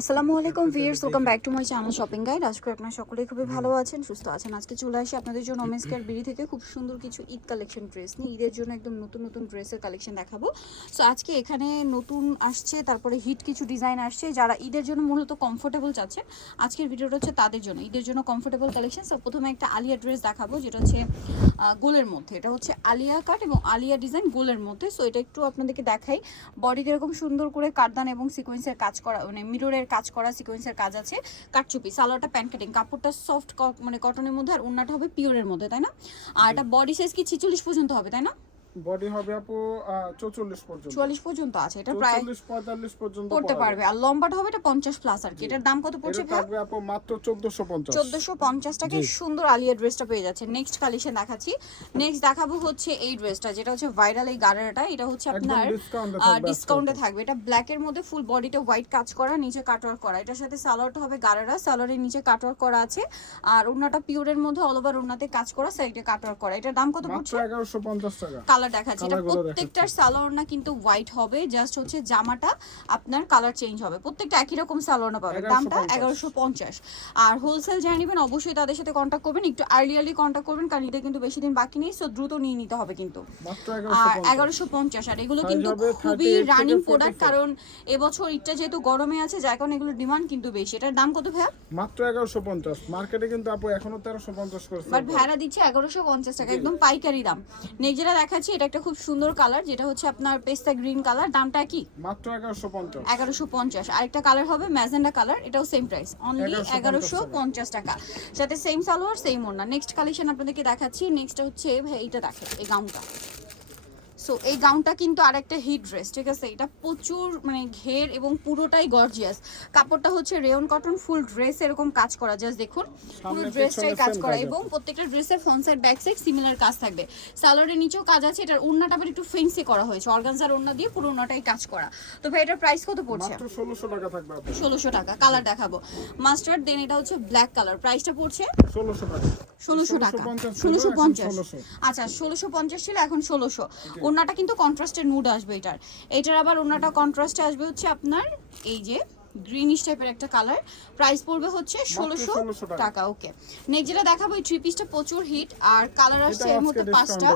আসসালামু আলাইকুম viewers welcome back to my channel shopping guide. আজকে আপনারা সকলেই খুবই ভালো আছেন সুস্থ আছেন। আজকে চলে আসি আপনাদের জন্য ওমেন্স কেয়ার বিড়ি থেকে। খুব সুন্দর কিছু ঈদ কালেকশন ড্রেস নিয়ে ঈদের জন্য একদম নতুন নতুন ড্রেসের কালেকশন দেখাবো। সো আজকে এখানে নতুন আসছে তারপরে হিট কিছু ডিজাইন আসছে যারা ঈদের জন্য মূলত কমফোর্টেবল চাচ্ছে আজকের ভিডিওটা হচ্ছে তাদের জন্য। ঈদের জন্য কমফোর্টেবল কালেকশন সো প্রথমে একটা আলিয়া ড্রেস দেখাবো যেটা হচ্ছে গোলের মধ্যে। এটা হচ্ছে আলিয়া কাট এবং আলিয়া ডিজাইন গোলের মধ্যে। সো এটা একটু আপনাদেরকে দেখাই। বডি এরকম সুন্দর করে কাটদান এবং সিকোয়েন্সের কাজ করা মানে মিররের কাজ করা সিকোয়েন্সের কাজ আছে কাটচুপি সালোয়ারটা প্যান্ট কাটিং কাপড়টা সফট মানে কটনের মধ্যে আর ওন্নাটা হবে পিওরের মধ্যে তাই না? আর এটা বডি সাইজ কি ছিচল্লিশ পর্যন্ত হবে তাই না? বডি হবে আপু চৌচল্লিশ পর্যন্ত। চুয়াল্লিশ পর্যন্ত আছে এটা প্রায় চৌচল্লিশ পঁয়তাল্লিশ পর্যন্ত পড়তে পারবে। আর লম্বাটা হবে এটা পঞ্চাশ প্লাস আর কি। এটার দাম কত পড়ছে ভাই থাকবে আপু মাত্র চোদ্দশো পঞ্চাশ। চোদ্দশো পঞ্চাশ টাকায় সুন্দর আলিয়া ড্রেসটা পেয়ে যাচ্ছে। নেক্সট কালেকশন দেখাচ্ছি। নেক্সট দেখাবো হচ্ছে এই ড্রেসটা যেটা হচ্ছে ভাইরাল এই গাড়াটা। এটা হচ্ছে আপনার ডিসকাউন্টে থাকবে এটা ব্ল্যাকের মধ্যে ফুল বডিটা হোয়াইট কাজ করা নিচে কাটওয়ার্ক করা। এটার সাথে সালোয়ারটা হবে গাড়ারা। সালোয়ারের নিচে কাটওয়ার্ক করা আছে। আর ওনাটা পিওরের মধ্যে অল ওভার ওনাতে কাজ করা সাইডে কাটওয়ার্ক করা। এটার দাম কত পড়ছে? এগারোশো পঞ্চাশ টাকা। কালার দেখাচ্ছি। এটা প্রত্যেকটার সালোয়ার না কিন্তু হোয়াইট হবে। জাস্ট হচ্ছে জামাটা আপনার কালার চেঞ্জ হবে। প্রত্যেকটা একই রকম সালোয়ার না পাবেন। দামটা 1150 এগারোশো পঞ্চাশ। আর হোলসেল যারা নেবেন অবশ্যই তাদের সাথে কন্ট্যাক্ট করবেন। একটু আর্লি আর্লি কন্ট্যাক্ট করবেন কারণ এটা কিন্তু বেশি দিন বাকি নেই। সো দ্রুত নিয়ে নিতে হবে কিন্তু। মাত্র আর এগারোশো পঞ্চাশ। আর এগুলো কিন্তু খুবই রানিং প্রোডাক্ট কারণ এবছর ইটটা যেহেতু গরমে আছে যার কারণে এগুলোর ডিমান্ড কিন্তু বেশি। এটার দাম কত ভাইয়া? মাত্র এগারোশো পঞ্চাশ। মার্কেটে কিন্তু আপু এখনও তেরোশো পঞ্চাশ করছে। বাট ভ্যারা দিচ্ছে এগারোশো পঞ্চাশ টাকা। একদম পাইকারি দাম। নেক্সট যেটা দেখাচ্ছি এটা একটা খুব সুন্দর কালার যেটা হচ্ছে আপনার পেস্তা গ্রিন কালার দামটা কি? মাত্র এগারোশো পঞ্চাশ। এগারোশো পঞ্চাশ। আরেকটা কালার হবে ম্যাজেন্ডা কালার এটাও সেম প্রাইস অনলি 1150 এগারোশো পঞ্চাশ টাকা। সাথে সেম সালোয়ার সেম ওড়না। নেক্সট কালেকশন আপনাদেরকে দেখাচ্ছি। নেক্সট হচ্ছে এইটা দেখে এই গাউনটা সো এই গাউনটা কিন্তু আরেকটা হিট ড্রেস ঠিক আছে? এটা প্রচুর মানে ঘের এবং পুরোটাই গর্জিয়াস কাপড়টা হচ্ছে রেয়ন কটন ফুল ড্রেস এরকম কাজ করা জাস্ট দেখুন। পুরো ড্রেসটাই কাজ করা এবং প্রত্যেকটা ড্রেসের front side back side similar কাজ থাকবে। সালোয়ারের নিচেও কাজ আছে এটার ওড়নাটা আবার একটু ফেন্সি করা হয়েছে। অর্গানজার ওড়না দিয়ে পুরো ওড়নাটাই কাজ করা। তো ভাই এটার প্রাইস কত পড়ছে? ষোলোশো টাকা থাকবে ষোলোশো টাকা কালার দেখাবো। মাস্টার্ড দেন এটা হচ্ছে ব্ল্যাক কালার প্রাইসটা পড়ছে? ষোলোশো টাকা। ষোলোশো টাকা। 1650 ষোলোশো পঞ্চাশ। আচ্ছা ষোলোশো পঞ্চাশ ছিল এখন ষোলোশো। ওনাটা কিন্তু কন্ট্রাস্টের নুড আসবে এটার। এটার আবার ওনাটা কন্ট্রাস্টে আসবে হচ্ছে আপনার এই যে গ্রিনিশ টাইপের একটা কালার প্রাইস পড়বে হচ্ছে ষোলোশো টাকা। ওকে নেক্সট যেটা দেখাবো এই থ্রি পিসটা প্রচুর হিট আর কালার আসছে এর মধ্যে পাঁচটা।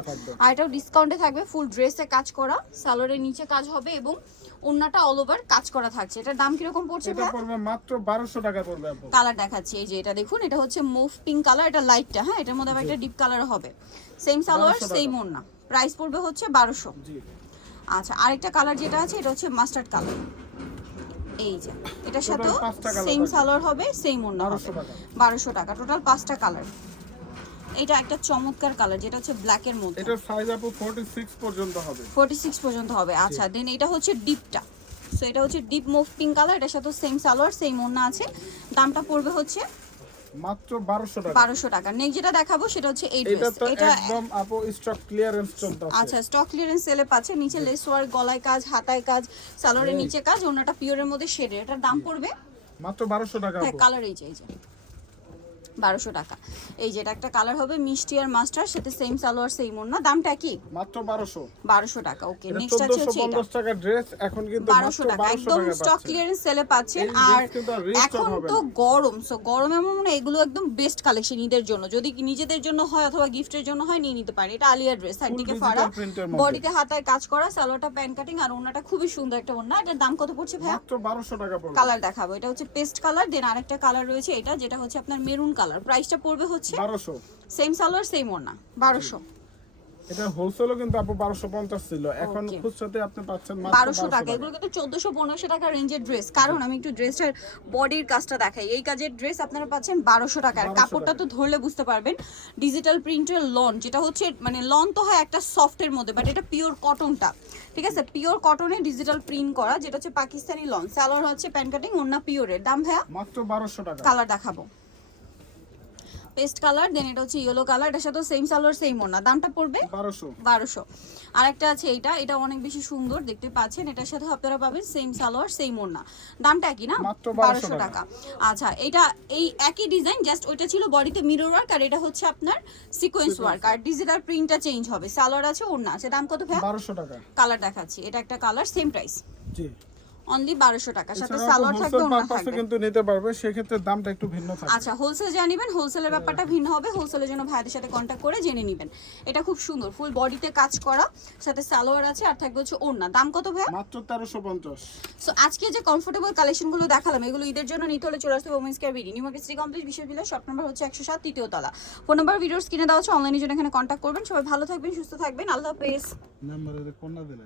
আর এটাও ডিসকাউন্টে থাকবে ফুল ড্রেসে কাজ করা সালোয়ারের নিচে কাজ হবে এবং ওন্নাটা অল ওভার কাজ করা থাকছে। এটার দাম কীরকম পড়ছে এটা পড়বে মাত্র বারোশো টাকা পড়বে কালার দেখাচ্ছি এই যে এটা দেখুন এটা হচ্ছে মুভ পিঙ্ক কালার এটা লাইটটা হ্যাঁ? এটার মধ্যে আবার একটা ডিপ কালার হবে। সেম সালোয়ার সেম ওড়না। প্রাইস পড়বে হচ্ছে বারোশো। আচ্ছা আরেকটা কালার যেটা আছে এটা হচ্ছে মাস্টার্ড কালার এই যে এটার সাথেও সেম। সালোয়ার হবে সেম ওড়না হবে। বারোশো টাকা। টোটাল পাঁচটা কালার এটা একটা চমৎকার কালার যেটা হচ্ছে ব্ল্যাকের মধ্যে। এটার সাইজ আপু ফোর্টি সিক্স পর্যন্ত হবে। ফোর্টি সিক্স পর্যন্ত হবে আচ্ছা দেন এটা হচ্ছে ডিপটা সো এটা হচ্ছে ডিপ মুভ পিঙ্ক কালার এটার সাথে সেম সালোয়ার সেম ওড়না আছে। দামটা পড়বে হচ্ছে মাত্র বারোশো টাকা। 1200 টাকা। নেক্সট যেটা দেখাবো সেটা হচ্ছে এই ড্রেস। এটা একদম আপু স্টক ক্লিয়ারেন্স চলতেছে। আচ্ছা স্টক ক্লিয়ারেন্স সেলে পাচ্ছে। নিচে লেস ওয়ার্ক গলায় কাজ হাতায় কাজ সালোয়ারের নিচে কাজ ওনাটা পিওরের মধ্যে শেডের এটার দাম পড়বে? মাত্র 1200 টাকা হ্যাঁ কালার এই যে এই যে। বারোশো টাকা। এই যে এটা একটা কালার হবে মিষ্টি আর মাস্টার সাথে সেম সালোয়ার সেম ওড়না। দামটা কি? মাত্র বারোশো। বারোশো টাকা ওকে নেক্সট আছে হচ্ছে এটা। টাকা ড্রেস এখন কিন্তু বারোশো টাকা একদম স্টক ক্লিয়ারেন্স সেলে পাচ্ছেন। আর এখন তো গরম সো গরমে আমার মনে এগুলো একদম বেস্ট কালেকশন ঈদের জন্য। যদি নিজেদের জন্য হয় অথবা গিফটের জন্য হয় নিয়ে নিতে পারে এটা আলিয়া ড্রেস সাইড থেকে ফাড়া। বডিতে হাতায় কাজ করা সালোয়ারটা প্যান্ট কাটিং আর ওনাটা খুবই সুন্দর একটা ওনা এটার দাম কত পড়ছে ভাইয়া? মাত্র বারোশো টাকা কালার দেখাবো। এটা হচ্ছে পেস্ট কালার দেন আরেকটা কালার রয়েছে এটা যেটা হচ্ছে আপনার মেরুন কালার প্রাইসটা পড়বে হচ্ছে বারোশো। সেম সালোয়ার সেম ওনা বারোশো। এটা হোলসেলও কিন্তু আপু বারোশো পঞ্চাশ ছিল। এখন খুচরাতে আপনি পাচ্ছেন মাত্র বারোশো টাকা। এগুলো কিন্তু চোদ্দশো পনেরোশো টাকা রেঞ্জের ড্রেস কারণ আমি একটু ড্রেসটার বডির কাজটা দেখাই। এই কাজের ড্রেস আপনারা পাচ্ছেন বারোশো টাকার 1200 কাপড়টা তো ধরলে বুঝতে পারবেন ডিজিটাল প্রিন্টের লন যেটা হচ্ছে মানে লন তো হয় একটা সফটের মধ্যে বাট এটা পিওর কটনটা ঠিক আছে? পিওর কটনে ডিজিটাল প্রিন্ট করা যেটা হচ্ছে পাকিস্তানি লন সালোয়ার হচ্ছে প্যান্ট কাটিং অন্য পিওরের দাম ভাইয়া? মাত্র বারোশো টাকা। কালার দেখাবো। পেস্ট কালার দেন এটা হচ্ছে ইয়েলো কালার এটার সাথে সেম সালোয়ার সেম ওনা দামটা পড়বে? বারোশো। বারোশো। আর একটা আছে এটা এটা অনেক বেশি সুন্দর দেখতে পাচ্ছেন। এটার সাথে আপনারা পাবেন সেম সালোয়ার সেম ওড়না। দামটা একই না? মাত্র 1200 বারোশো টাকা। আচ্ছা এটা এই একই ডিজাইন জাস্ট ওইটা ছিল বডিতে মিরর ওয়ার্ক আর এটা হচ্ছে আপনার সিকোয়েন্স ওয়ার্ক আর ডিজিটাল প্রিন্টটা চেঞ্জ হবে। সালোয়ার আছে ওড়না আছে। দাম কত ভাই বারোশো টাকা। কালার দেখাচ্ছি। এটা একটা কালার সেম প্রাইস জি। অনলি বারোশো টাকা সাথে সালোয়ার থাকবে ওনা থাকবে। কিন্তু নিতে পারবে সেক্ষেত্রে দামটা একটু ভিন্ন থাকবে। আচ্ছা হোলসেল যা নেবেন হোলসেলের ব্যাপারটা ভিন্ন হবে হোলসেলের জন্য ভাইদের সাথে কন্ট্যাক্ট করে জেনে নেবেন। এটা খুব সুন্দর ফুল বডিতে কাজ করা সাথে সালোয়ার আছে আর থাকবে হচ্ছে ওড়না। দাম কত ভাইয়া? মাত্র তেরোশো পঞ্চাশ। সো আজকে যে কমফোর্টেবল কালেকশনগুলো দেখালাম এগুলো ঈদের জন্য নিতে হলে চলে আসতে women's care BD new market city complete বিশেষ বিলাস শপ নাম্বার হচ্ছে একশো সাত তৃতীয় তলা। ফোন নাম্বার ভিডিওস কিনে দেওয়া হচ্ছে অনলাইনের জন্য এখানে কন্ট্যাক্ট করবেন। সবাই ভালো থাকবেন সুস্থ থাকবেন। আল্লাহ হাফেজ। নাম্বারে কন্যা দিলে